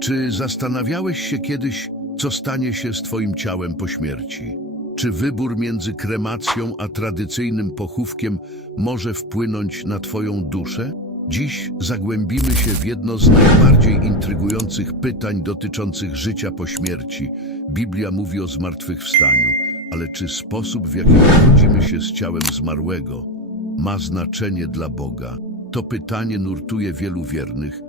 Czy zastanawiałeś się kiedyś, co stanie się z twoim ciałem po śmierci? Czy wybór między kremacją a tradycyjnym pochówkiem może wpłynąć na twoją duszę? Dziś zagłębimy się w jedno z najbardziej intrygujących pytań dotyczących życia po śmierci. Biblia mówi o zmartwychwstaniu, ale czy sposób, w jaki obchodzimy się z ciałem zmarłego, ma znaczenie dla Boga? To pytanie nurtuje wielu wiernych,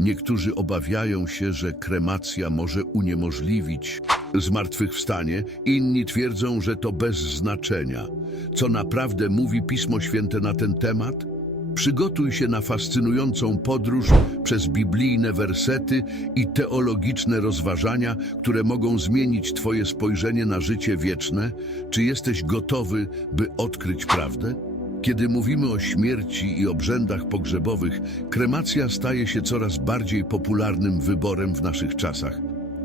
Niektórzy obawiają się, że kremacja może uniemożliwić zmartwychwstanie, inni twierdzą, że to bez znaczenia. Co naprawdę mówi Pismo Święte na ten temat? Przygotuj się na fascynującą podróż przez biblijne wersety i teologiczne rozważania, które mogą zmienić Twoje spojrzenie na życie wieczne. Czy jesteś gotowy, by odkryć prawdę? Kiedy mówimy o śmierci i obrzędach pogrzebowych, kremacja staje się coraz bardziej popularnym wyborem w naszych czasach.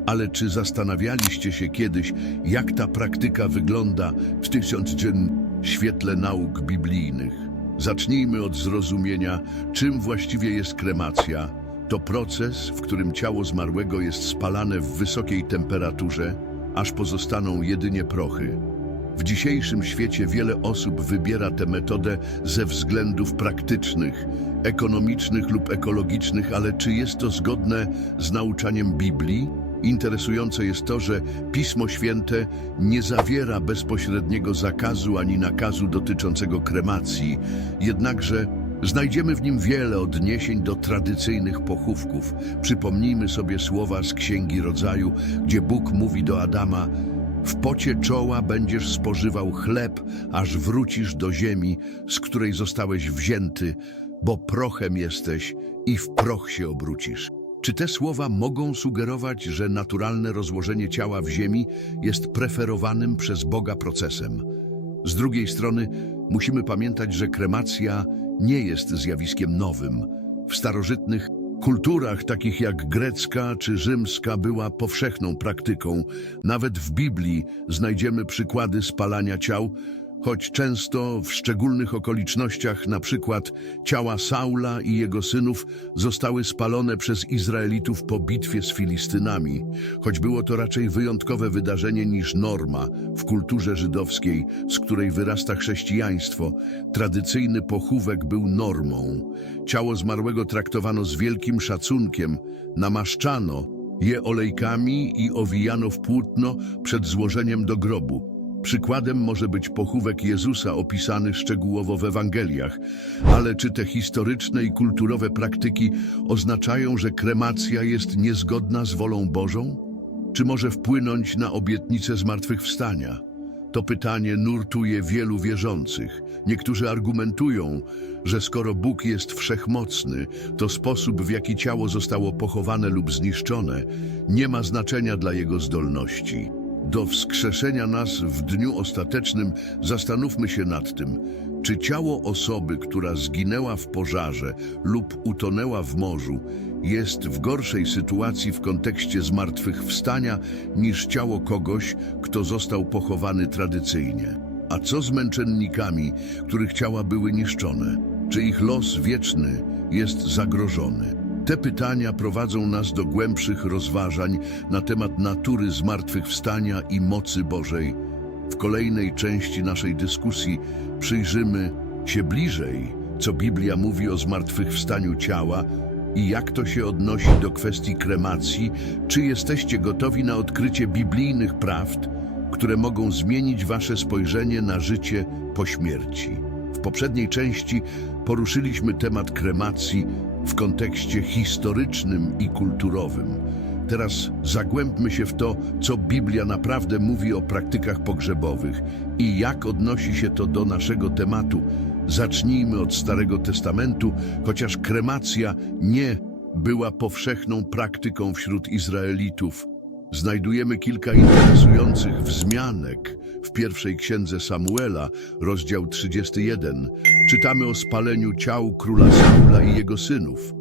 Ale czy zastanawialiście się kiedyś, jak ta praktyka wygląda w tysiącznym świetle nauk biblijnych? Zacznijmy od zrozumienia, czym właściwie jest kremacja. To proces, w którym ciało zmarłego jest spalane w wysokiej temperaturze, aż pozostaną jedynie prochy. W dzisiejszym świecie wiele osób wybiera tę metodę ze względów praktycznych, ekonomicznych lub ekologicznych, ale czy jest to zgodne z nauczaniem Biblii? Interesujące jest to, że Pismo Święte nie zawiera bezpośredniego zakazu ani nakazu dotyczącego kremacji, jednakże znajdziemy w nim wiele odniesień do tradycyjnych pochówków. Przypomnijmy sobie słowa z Księgi Rodzaju, gdzie Bóg mówi do Adama w pocie czoła będziesz spożywał chleb, aż wrócisz do ziemi, z której zostałeś wzięty, bo prochem jesteś i w proch się obrócisz. Czy te słowa mogą sugerować, że naturalne rozłożenie ciała w ziemi jest preferowanym przez Boga procesem? Z drugiej strony musimy pamiętać, że kremacja nie jest zjawiskiem nowym. W starożytnych kulturach takich jak grecka czy rzymska była powszechną praktyką. Nawet w Biblii znajdziemy przykłady spalania ciał, choć często w szczególnych okolicznościach, na przykład ciała Saula i jego synów zostały spalone przez Izraelitów po bitwie z Filistynami, choć było to raczej wyjątkowe wydarzenie niż norma w kulturze żydowskiej, z której wyrasta chrześcijaństwo. Tradycyjny pochówek był normą. Ciało zmarłego traktowano z wielkim szacunkiem, namaszczano je olejkami i owijano w płótno przed złożeniem do grobu. Przykładem może być pochówek Jezusa opisany szczegółowo w Ewangeliach, ale czy te historyczne i kulturowe praktyki oznaczają, że kremacja jest niezgodna z wolą Bożą? Czy może wpłynąć na obietnicę zmartwychwstania? To pytanie nurtuje wielu wierzących. Niektórzy argumentują, że skoro Bóg jest wszechmocny, to sposób, w jaki ciało zostało pochowane lub zniszczone, nie ma znaczenia dla jego zdolności. Do wskrzeszenia nas w dniu ostatecznym zastanówmy się nad tym, czy ciało osoby, która zginęła w pożarze lub utonęła w morzu, jest w gorszej sytuacji w kontekście zmartwychwstania niż ciało kogoś, kto został pochowany tradycyjnie. A co z męczennikami, których ciała były niszczone? Czy ich los wieczny jest zagrożony? Te pytania prowadzą nas do głębszych rozważań na temat natury zmartwychwstania i mocy Bożej. W kolejnej części naszej dyskusji przyjrzymy się bliżej, co Biblia mówi o zmartwychwstaniu ciała i jak to się odnosi do kwestii kremacji. Czy jesteście gotowi na odkrycie biblijnych prawd, które mogą zmienić wasze spojrzenie na życie po śmierci? W poprzedniej części poruszyliśmy temat kremacji w kontekście historycznym i kulturowym. Teraz zagłębmy się w to, co Biblia naprawdę mówi o praktykach pogrzebowych i jak odnosi się to do naszego tematu. Zacznijmy od Starego Testamentu, chociaż kremacja nie była powszechną praktyką wśród Izraelitów. Znajdujemy kilka interesujących wzmianek w pierwszej księdze Samuela, rozdział 31. Czytamy o spaleniu ciał króla Saula i jego synów.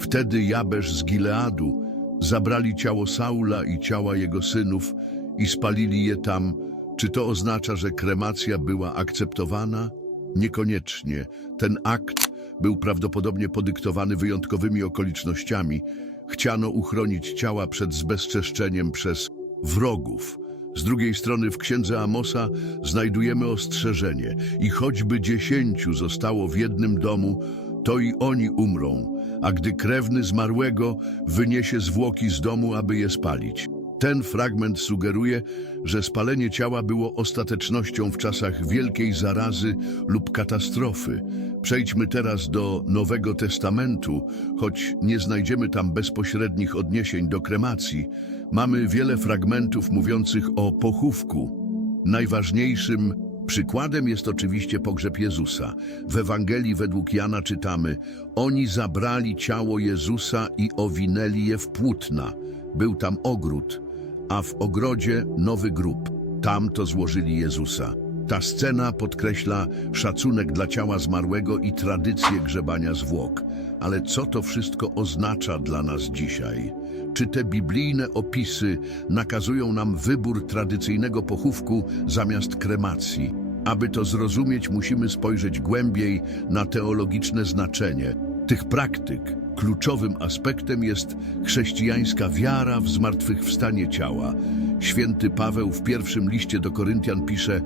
Wtedy Jabesz z Gileadu zabrali ciało Saula i ciała jego synów i spalili je tam. Czy to oznacza, że kremacja była akceptowana? Niekoniecznie. Ten akt był prawdopodobnie podyktowany wyjątkowymi okolicznościami. Chciano uchronić ciała przed zbezczeszczeniem przez wrogów. Z drugiej strony w księdze Amosa znajdujemy ostrzeżenie i choćby dziesięciu zostało w jednym domu, to i oni umrą, a gdy krewny zmarłego wyniesie zwłoki z domu, aby je spalić. Ten fragment sugeruje, że spalenie ciała było ostatecznością w czasach wielkiej zarazy lub katastrofy. Przejdźmy teraz do Nowego Testamentu, choć nie znajdziemy tam bezpośrednich odniesień do kremacji. Mamy wiele fragmentów mówiących o pochówku. Najważniejszym przykładem jest oczywiście pogrzeb Jezusa. W Ewangelii według Jana czytamy: Oni zabrali ciało Jezusa i owinęli je w płótna. Był tam ogród, a w ogrodzie nowy grób. Tam to złożyli Jezusa. Ta scena podkreśla szacunek dla ciała zmarłego i tradycję grzebania zwłok. Ale co to wszystko oznacza dla nas dzisiaj? Czy te biblijne opisy nakazują nam wybór tradycyjnego pochówku zamiast kremacji? Aby to zrozumieć, musimy spojrzeć głębiej na teologiczne znaczenie tych praktyk. Kluczowym aspektem jest chrześcijańska wiara w zmartwychwstanie ciała. Święty Paweł w pierwszym liście do Koryntian pisze: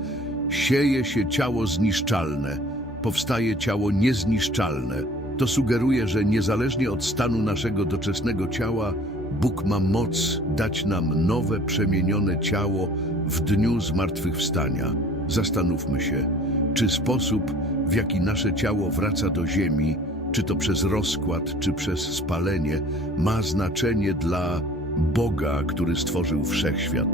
Sieje się ciało zniszczalne, powstaje ciało niezniszczalne. To sugeruje, że niezależnie od stanu naszego doczesnego ciała, Bóg ma moc dać nam nowe, przemienione ciało w dniu zmartwychwstania. Zastanówmy się, czy sposób, w jaki nasze ciało wraca do ziemi, czy to przez rozkład, czy przez spalenie, ma znaczenie dla Boga, który stworzył wszechświat.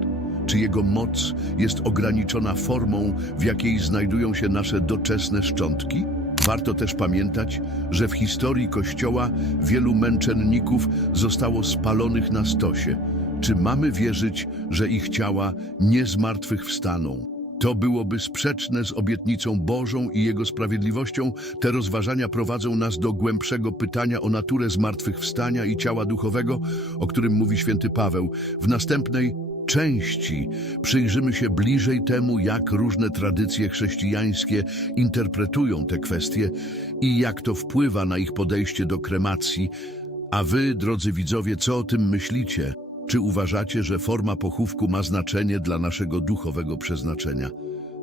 Czy Jego moc jest ograniczona formą, w jakiej znajdują się nasze doczesne szczątki? Warto też pamiętać, że w historii Kościoła wielu męczenników zostało spalonych na stosie. Czy mamy wierzyć, że ich ciała nie zmartwychwstaną? To byłoby sprzeczne z obietnicą Bożą i Jego sprawiedliwością. Te rozważania prowadzą nas do głębszego pytania o naturę zmartwychwstania i ciała duchowego, o którym mówi święty Paweł. W następnej części przyjrzymy się bliżej temu, jak różne tradycje chrześcijańskie interpretują te kwestie i jak to wpływa na ich podejście do kremacji. A wy, drodzy widzowie, co o tym myślicie? Czy uważacie, że forma pochówku ma znaczenie dla naszego duchowego przeznaczenia?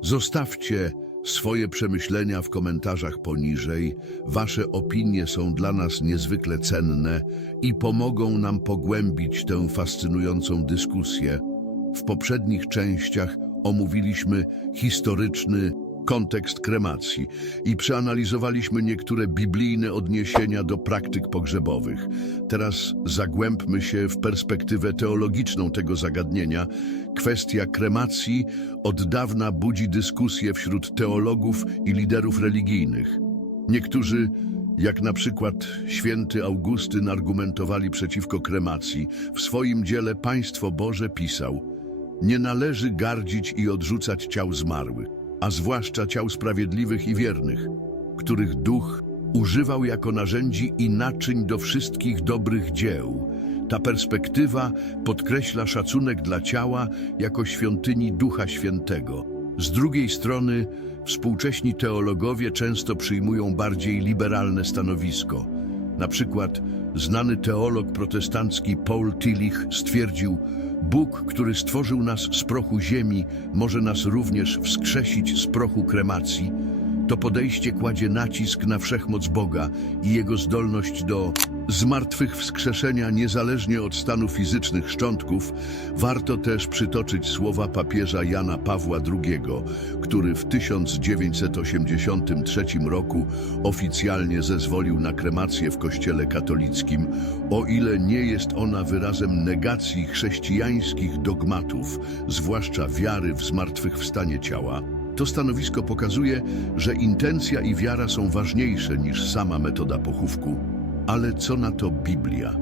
Zostawcie swoje przemyślenia w komentarzach poniżej. Wasze opinie są dla nas niezwykle cenne i pomogą nam pogłębić tę fascynującą dyskusję. W poprzednich częściach omówiliśmy historyczny kontekst kremacji i przeanalizowaliśmy niektóre biblijne odniesienia do praktyk pogrzebowych. Teraz zagłębmy się w perspektywę teologiczną tego zagadnienia. Kwestia kremacji od dawna budzi dyskusje wśród teologów i liderów religijnych. Niektórzy, jak na przykład święty Augustyn, argumentowali przeciwko kremacji. W swoim dziele Państwo Boże pisał: Nie należy gardzić i odrzucać ciał zmarłych a zwłaszcza ciał sprawiedliwych i wiernych, których duch używał jako narzędzi i naczyń do wszystkich dobrych dzieł. Ta perspektywa podkreśla szacunek dla ciała jako świątyni Ducha Świętego. Z drugiej strony, współcześni teologowie często przyjmują bardziej liberalne stanowisko. Na przykład znany teolog protestancki Paul Tillich stwierdził, Bóg, który stworzył nas z prochu ziemi, może nas również wskrzesić z prochu kremacji. To podejście kładzie nacisk na wszechmoc Boga i Jego zdolność do zmartwychwskrzeszenia niezależnie od stanu fizycznych szczątków. Warto też przytoczyć słowa papieża Jana Pawła II, który w 1983 roku oficjalnie zezwolił na kremację w Kościele katolickim, o ile nie jest ona wyrazem negacji chrześcijańskich dogmatów, zwłaszcza wiary w zmartwychwstanie ciała. To stanowisko pokazuje, że intencja i wiara są ważniejsze niż sama metoda pochówku. Ale co na to Biblia?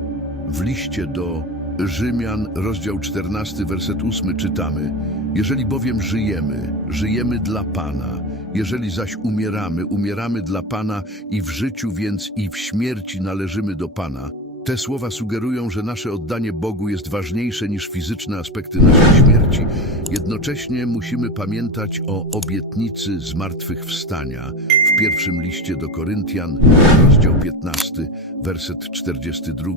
W liście do Rzymian, rozdział 14, werset 8 czytamy Jeżeli bowiem żyjemy, żyjemy dla Pana, jeżeli zaś umieramy, umieramy dla Pana i w życiu więc i w śmierci należymy do Pana. Te słowa sugerują, że nasze oddanie Bogu jest ważniejsze niż fizyczne aspekty naszej śmierci. Jednocześnie musimy pamiętać o obietnicy zmartwychwstania. W pierwszym liście do Koryntian, rozdział 15, werset 42,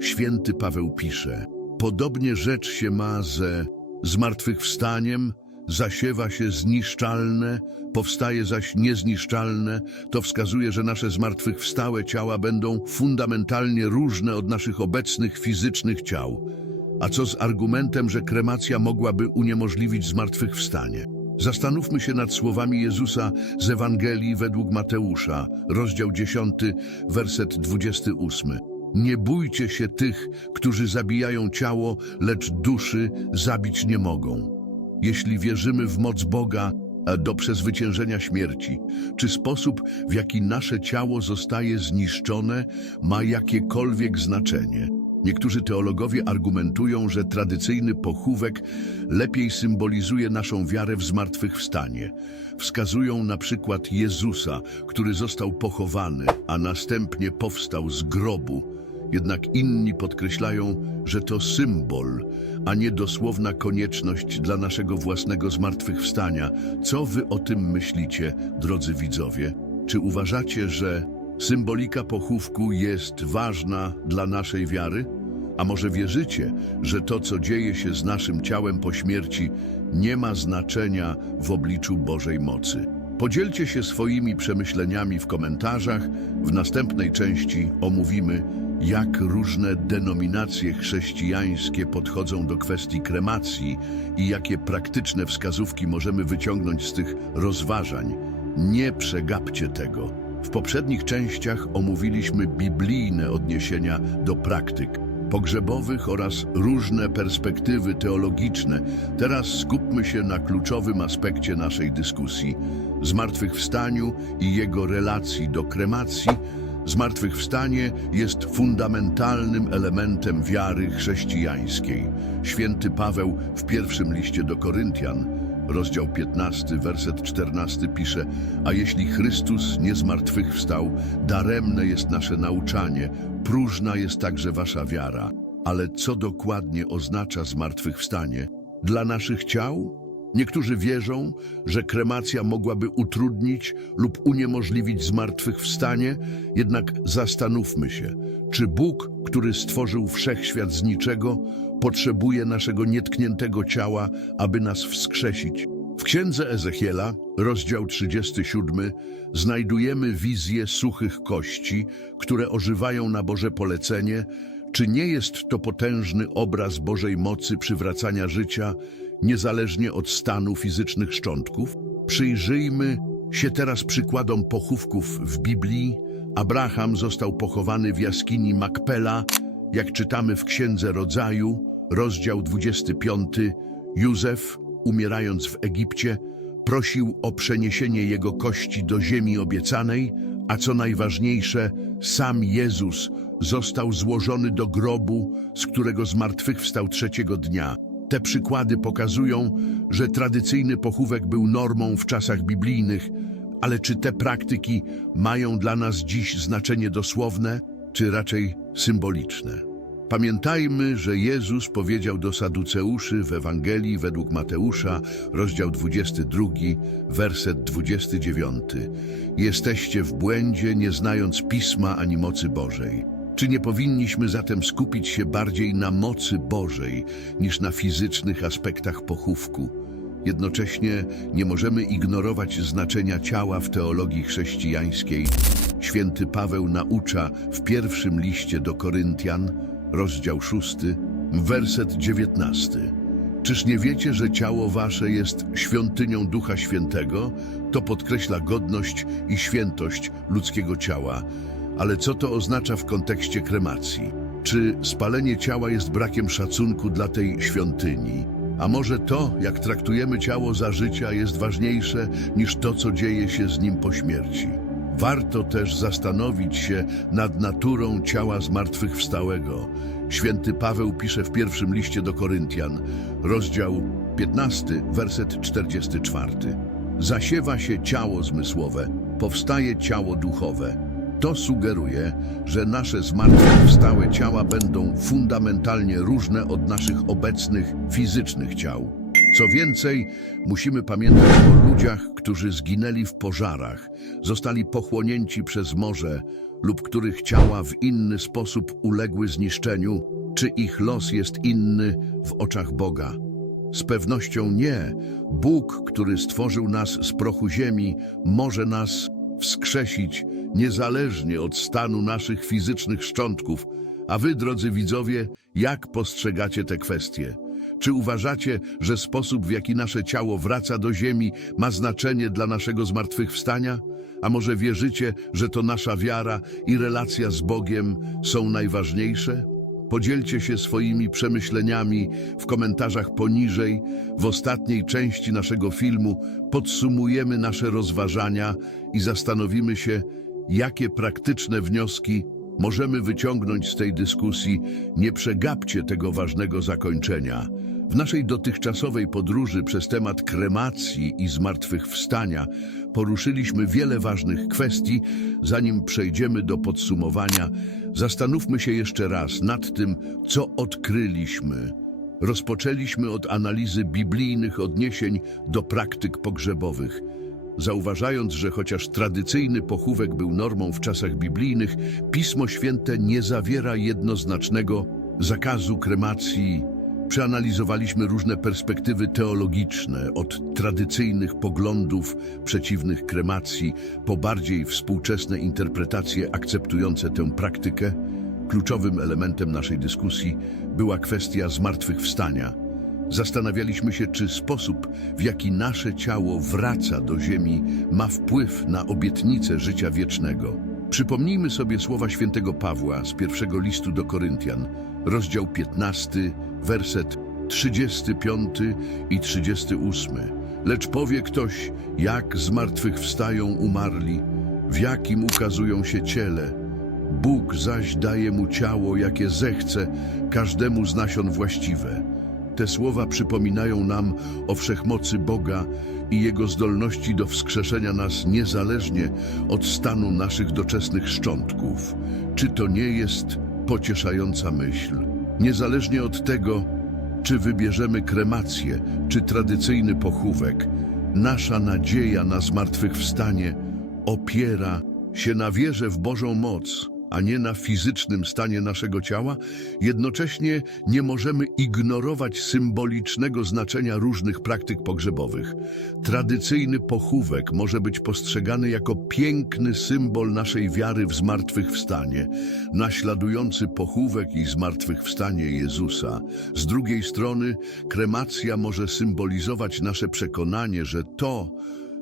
święty Paweł pisze Podobnie rzecz się ma ze zmartwychwstaniem, zasiewa się zniszczalne, powstaje zaś niezniszczalne, to wskazuje, że nasze zmartwychwstałe ciała będą fundamentalnie różne od naszych obecnych fizycznych ciał. A co z argumentem, że kremacja mogłaby uniemożliwić zmartwychwstanie? Zastanówmy się nad słowami Jezusa z Ewangelii według Mateusza, rozdział 10, werset 28. Nie bójcie się tych, którzy zabijają ciało, lecz duszy zabić nie mogą. Jeśli wierzymy w moc Boga do przezwyciężenia śmierci, czy sposób, w jaki nasze ciało zostaje zniszczone, ma jakiekolwiek znaczenie? Niektórzy teologowie argumentują, że tradycyjny pochówek lepiej symbolizuje naszą wiarę w zmartwychwstanie. Wskazują na przykład Jezusa, który został pochowany, a następnie powstał z grobu. Jednak inni podkreślają, że to symbol, a nie dosłowna konieczność dla naszego własnego zmartwychwstania. Co wy o tym myślicie, drodzy widzowie? Czy uważacie, że symbolika pochówku jest ważna dla naszej wiary? A może wierzycie, że to, co dzieje się z naszym ciałem po śmierci, nie ma znaczenia w obliczu Bożej mocy? Podzielcie się swoimi przemyśleniami w komentarzach. W następnej części omówimy, jak różne denominacje chrześcijańskie podchodzą do kwestii kremacji i jakie praktyczne wskazówki możemy wyciągnąć z tych rozważań. Nie przegapcie tego. W poprzednich częściach omówiliśmy biblijne odniesienia do praktyk pogrzebowych oraz różne perspektywy teologiczne. Teraz skupmy się na kluczowym aspekcie naszej dyskusji zmartwychwstaniu i jego relacji do kremacji. Zmartwychwstanie jest fundamentalnym elementem wiary chrześcijańskiej. Święty Paweł w pierwszym liście do Koryntian, rozdział 15, werset 14 pisze A jeśli Chrystus nie zmartwychwstał, daremne jest nasze nauczanie, próżna jest także wasza wiara. Ale co dokładnie oznacza zmartwychwstanie? Dla naszych ciał? Niektórzy wierzą, że kremacja mogłaby utrudnić lub uniemożliwić zmartwychwstanie, jednak zastanówmy się, czy Bóg, który stworzył wszechświat z niczego, potrzebuje naszego nietkniętego ciała, aby nas wskrzesić. W księdze Ezechiela, rozdział 37, znajdujemy wizję suchych kości, które ożywają na Boże polecenie. Czy nie jest to potężny obraz Bożej mocy przywracania życia, niezależnie od stanu fizycznych szczątków? Przyjrzyjmy się teraz przykładom pochówków w Biblii. Abraham został pochowany w jaskini Makpela, jak czytamy w Księdze Rodzaju, rozdział 25. Józef, umierając w Egipcie, prosił o przeniesienie jego kości do ziemi obiecanej, a co najważniejsze, sam Jezus został złożony do grobu, z którego zmartwychwstał trzeciego dnia. Te przykłady pokazują, że tradycyjny pochówek był normą w czasach biblijnych, ale czy te praktyki mają dla nas dziś znaczenie dosłowne, czy raczej symboliczne? Pamiętajmy, że Jezus powiedział do Saduceuszy w Ewangelii według Mateusza, rozdział 22, werset 29. Jesteście w błędzie, nie znając Pisma ani mocy Bożej. Czy nie powinniśmy zatem skupić się bardziej na mocy Bożej niż na fizycznych aspektach pochówku? Jednocześnie nie możemy ignorować znaczenia ciała w teologii chrześcijańskiej. Święty Paweł naucza w pierwszym liście do Koryntian, rozdział 6, werset 19. Czyż nie wiecie, że ciało wasze jest świątynią Ducha Świętego? To podkreśla godność i świętość ludzkiego ciała. Ale co to oznacza w kontekście kremacji? Czy spalenie ciała jest brakiem szacunku dla tej świątyni? A może to, jak traktujemy ciało za życia, jest ważniejsze niż to, co dzieje się z nim po śmierci? Warto też zastanowić się nad naturą ciała zmartwychwstałego. Święty Paweł pisze w pierwszym liście do Koryntian, rozdział 15, werset 44. Zasiewa się ciało zmysłowe, powstaje ciało duchowe. To sugeruje, że nasze zmartwychwstałe ciała będą fundamentalnie różne od naszych obecnych fizycznych ciał. Co więcej, musimy pamiętać o ludziach, którzy zginęli w pożarach, zostali pochłonięci przez morze lub których ciała w inny sposób uległy zniszczeniu, czy ich los jest inny w oczach Boga. Z pewnością nie. Bóg, który stworzył nas z prochu ziemi, może nas wskrzesić niezależnie od stanu naszych fizycznych szczątków. A wy, drodzy widzowie, jak postrzegacie te kwestie? Czy uważacie, że sposób, w jaki nasze ciało wraca do ziemi, ma znaczenie dla naszego zmartwychwstania? A może wierzycie, że to nasza wiara i relacja z Bogiem są najważniejsze? Podzielcie się swoimi przemyśleniami w komentarzach poniżej. W ostatniej części naszego filmu podsumujemy nasze rozważania i zastanowimy się, jakie praktyczne wnioski możemy wyciągnąć z tej dyskusji. Nie przegapcie tego ważnego zakończenia. W naszej dotychczasowej podróży przez temat kremacji i zmartwychwstania poruszyliśmy wiele ważnych kwestii. Zanim przejdziemy do podsumowania, zastanówmy się jeszcze raz nad tym, co odkryliśmy. Rozpoczęliśmy od analizy biblijnych odniesień do praktyk pogrzebowych. Zauważając, że chociaż tradycyjny pochówek był normą w czasach biblijnych, Pismo Święte nie zawiera jednoznacznego zakazu kremacji. Przeanalizowaliśmy różne perspektywy teologiczne, od tradycyjnych poglądów przeciwnych kremacji po bardziej współczesne interpretacje akceptujące tę praktykę. Kluczowym elementem naszej dyskusji była kwestia zmartwychwstania. Zastanawialiśmy się, czy sposób, w jaki nasze ciało wraca do ziemi, ma wpływ na obietnicę życia wiecznego. Przypomnijmy sobie słowa świętego Pawła z pierwszego listu do Koryntian, rozdział 15, werset 35 i 38. Lecz powie ktoś, jak zmartwychwstają umarli, w jakim ukazują się ciele. Bóg zaś daje mu ciało, jakie zechce, każdemu z nasion właściwe. Te słowa przypominają nam o wszechmocy Boga i Jego zdolności do wskrzeszenia nas niezależnie od stanu naszych doczesnych szczątków. Czy to nie jest pocieszająca myśl? Niezależnie od tego, czy wybierzemy kremację, czy tradycyjny pochówek, nasza nadzieja na zmartwychwstanie opiera się na wierze w Bożą moc, a nie na fizycznym stanie naszego ciała, jednocześnie nie możemy ignorować symbolicznego znaczenia różnych praktyk pogrzebowych. Tradycyjny pochówek może być postrzegany jako piękny symbol naszej wiary w zmartwychwstanie, naśladujący pochówek i zmartwychwstanie Jezusa. Z drugiej strony, kremacja może symbolizować nasze przekonanie, że to,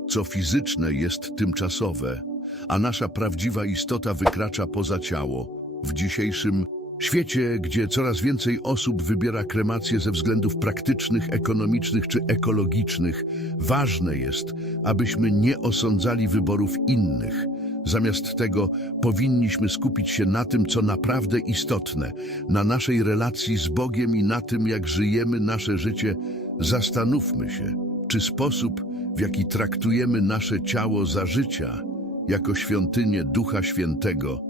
co fizyczne, jest tymczasowe a nasza prawdziwa istota wykracza poza ciało. W dzisiejszym świecie, gdzie coraz więcej osób wybiera kremację ze względów praktycznych, ekonomicznych czy ekologicznych, ważne jest, abyśmy nie osądzali wyborów innych. Zamiast tego powinniśmy skupić się na tym, co naprawdę istotne, na naszej relacji z Bogiem i na tym, jak żyjemy nasze życie. Zastanówmy się, czy sposób, w jaki traktujemy nasze ciało za życia, jako świątynię Ducha Świętego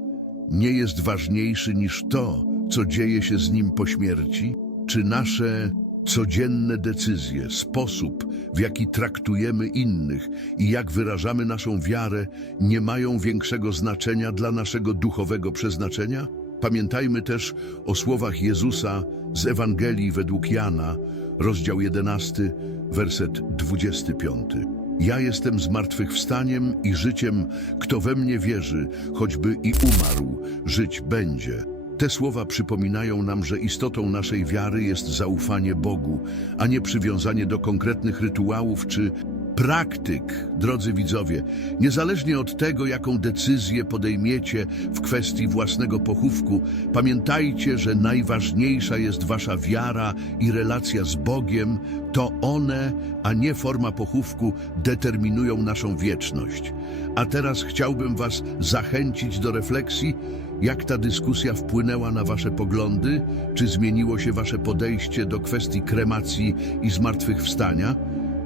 nie jest ważniejszy niż to, co dzieje się z nim po śmierci? Czy nasze codzienne decyzje, sposób, w jaki traktujemy innych i jak wyrażamy naszą wiarę, nie mają większego znaczenia dla naszego duchowego przeznaczenia? Pamiętajmy też o słowach Jezusa z Ewangelii według Jana, rozdział 11, werset 25. Ja jestem zmartwychwstaniem i życiem, kto we mnie wierzy, choćby i umarł, żyć będzie. Te słowa przypominają nam, że istotą naszej wiary jest zaufanie Bogu, a nie przywiązanie do konkretnych rytuałów czy praktyk, drodzy widzowie. Niezależnie od tego, jaką decyzję podejmiecie w kwestii własnego pochówku, pamiętajcie, że najważniejsza jest wasza wiara i relacja z Bogiem. To one, a nie forma pochówku, determinują naszą wieczność. A teraz chciałbym was zachęcić do refleksji, jak ta dyskusja wpłynęła na wasze poglądy, czy zmieniło się wasze podejście do kwestii kremacji i zmartwychwstania.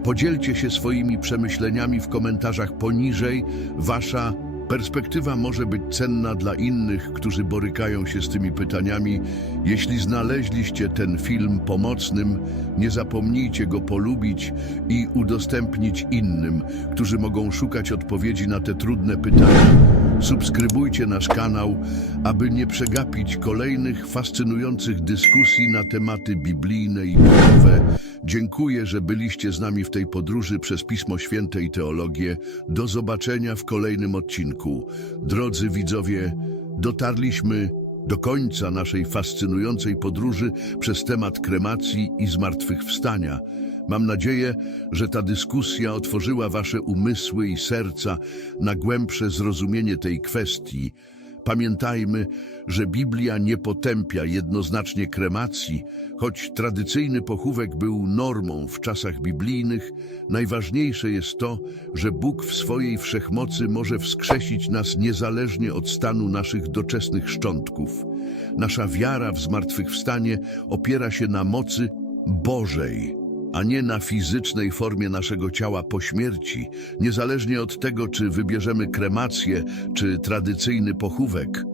Podzielcie się swoimi przemyśleniami w komentarzach poniżej. Wasza Perspektywa może być cenna dla innych, którzy borykają się z tymi pytaniami. Jeśli znaleźliście ten film pomocnym, nie zapomnijcie go polubić i udostępnić innym, którzy mogą szukać odpowiedzi na te trudne pytania. Subskrybujcie nasz kanał, aby nie przegapić kolejnych fascynujących dyskusji na tematy biblijne i duchowe. Dziękuję, że byliście z nami w tej podróży przez Pismo Święte i teologię. Do zobaczenia w kolejnym odcinku. Drodzy widzowie, dotarliśmy do końca naszej fascynującej podróży przez temat kremacji i zmartwychwstania. Mam nadzieję, że ta dyskusja otworzyła wasze umysły i serca na głębsze zrozumienie tej kwestii. Pamiętajmy, że Biblia nie potępia jednoznacznie kremacji, choć tradycyjny pochówek był normą w czasach biblijnych, najważniejsze jest to, że Bóg w swojej wszechmocy może wskrzesić nas niezależnie od stanu naszych doczesnych szczątków. Nasza wiara w zmartwychwstanie opiera się na mocy Bożej, a nie na fizycznej formie naszego ciała po śmierci, niezależnie od tego, czy wybierzemy kremację, czy tradycyjny pochówek.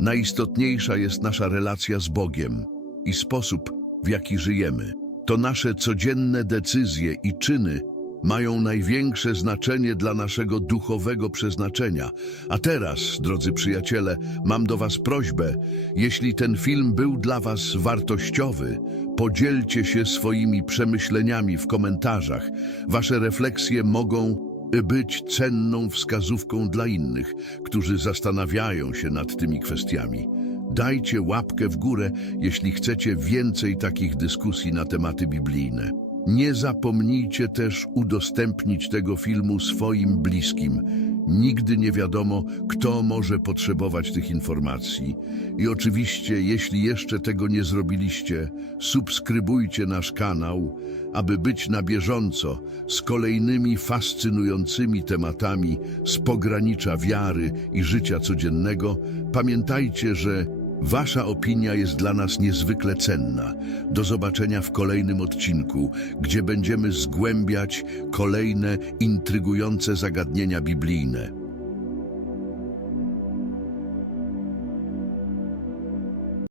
Najistotniejsza jest nasza relacja z Bogiem i sposób, w jaki żyjemy. To nasze codzienne decyzje i czyny mają największe znaczenie dla naszego duchowego przeznaczenia. A teraz, drodzy przyjaciele, mam do Was prośbę. Jeśli ten film był dla Was wartościowy, podzielcie się swoimi przemyśleniami w komentarzach. Wasze refleksje mogą być cenną wskazówką dla innych, którzy zastanawiają się nad tymi kwestiami. Dajcie łapkę w górę, jeśli chcecie więcej takich dyskusji na tematy biblijne. Nie zapomnijcie też udostępnić tego filmu swoim bliskim. Nigdy nie wiadomo, kto może potrzebować tych informacji. I oczywiście, jeśli jeszcze tego nie zrobiliście, subskrybujcie nasz kanał, aby być na bieżąco z kolejnymi fascynującymi tematami z pogranicza wiary i życia codziennego. Pamiętajcie, że Wasza opinia jest dla nas niezwykle cenna. Do zobaczenia w kolejnym odcinku, gdzie będziemy zgłębiać kolejne intrygujące zagadnienia biblijne.